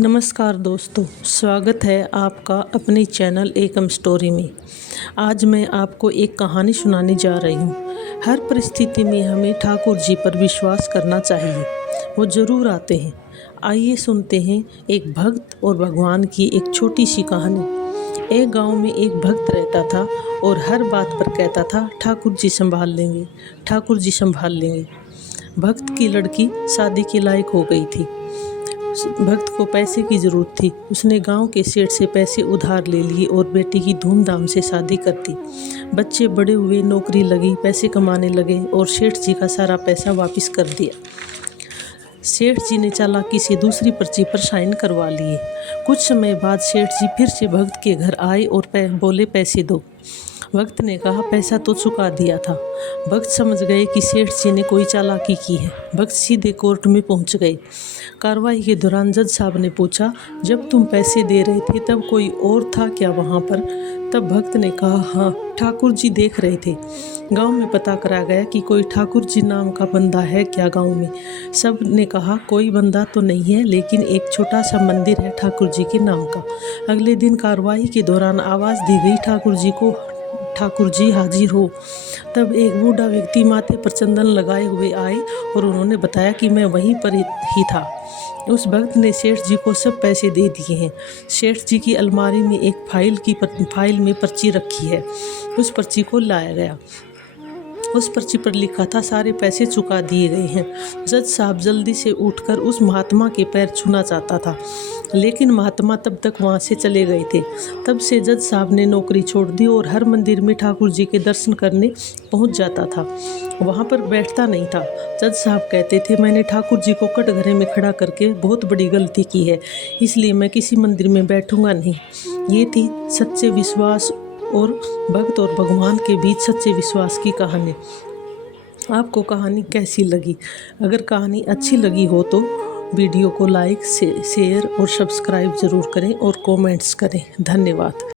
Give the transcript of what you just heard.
नमस्कार दोस्तों, स्वागत है आपका अपने चैनल एकम स्टोरी में। आज मैं आपको एक कहानी सुनाने जा रही हूँ। हर परिस्थिति में हमें ठाकुर जी पर विश्वास करना चाहिए, वो ज़रूर आते हैं। आइए सुनते हैं एक भक्त और भगवान की एक छोटी सी कहानी। एक गांव में एक भक्त रहता था और हर बात पर कहता था, ठाकुर जी संभाल लेंगे, ठाकुर जी संभाल लेंगे। भक्त की लड़की शादी के लायक हो गई थी। भक्त को पैसे की ज़रूरत थी। उसने गांव के सेठ से पैसे उधार ले लिए और बेटी की धूमधाम से शादी कर दी। बच्चे बड़े हुए, नौकरी लगी, पैसे कमाने लगे और सेठ जी का सारा पैसा वापस कर दिया। सेठ जी ने चालाकी से दूसरी पर्ची पर साइन करवा लिए। कुछ समय बाद सेठ जी फिर से भक्त के घर आए और बोले, पैसे दो। भक्त ने कहा, पैसा तो चुका दिया था। भक्त समझ गए कि सेठ जी ने कोई चालाकी की है। भक्त सीधे कोर्ट में पहुंच गए। कार्रवाई के दौरान जज साहब ने पूछा, जब तुम पैसे दे रहे थे तब कोई और था क्या वहाँ पर? तब भक्त ने कहा, हाँ, ठाकुर जी देख रहे थे। गांव में पता करा गया कि कोई ठाकुर जी नाम का बंदा है क्या गांव में? सब ने कहा, कोई बंदा तो नहीं है, लेकिन एक छोटा सा मंदिर है ठाकुर जी के नाम का। अगले दिन कार्रवाई के दौरान आवाज़ दी गई, ठाकुर जी को, ठाकुर जी हाजिर हो। तब एक बूढ़ा व्यक्ति माथे पर चंदन लगाए हुए आए और उन्होंने बताया कि मैं वहीं पर ही था। उस भक्त ने सेठ जी को सब पैसे दे दिए हैं। सेठ जी की अलमारी में एक फाइल में पर्ची रखी है। उस पर्ची को लाया गया। उस पर्ची पर लिखा था, सारे पैसे चुका दिए गए हैं। जज साहब जल्दी से उठकर उस महात्मा के पैर छूना चाहता था, लेकिन महात्मा तब तक वहाँ से चले गए थे। तब से जज साहब ने नौकरी छोड़ दी और हर मंदिर में ठाकुर जी के दर्शन करने पहुँच जाता था। वहाँ पर बैठता नहीं था। जज साहब कहते थे, मैंने ठाकुर जी को कटघरे में खड़ा करके बहुत बड़ी गलती की है, इसलिए मैं किसी मंदिर में बैठूंगा नहीं। ये थी सच्चे विश्वास और भक्त और भगवान के बीच सच्चे विश्वास की कहानी। आपको कहानी कैसी लगी? अगर कहानी अच्छी लगी हो तो वीडियो को लाइक, शेयर और सब्सक्राइब ज़रूर करें और कमेंट्स करें। धन्यवाद।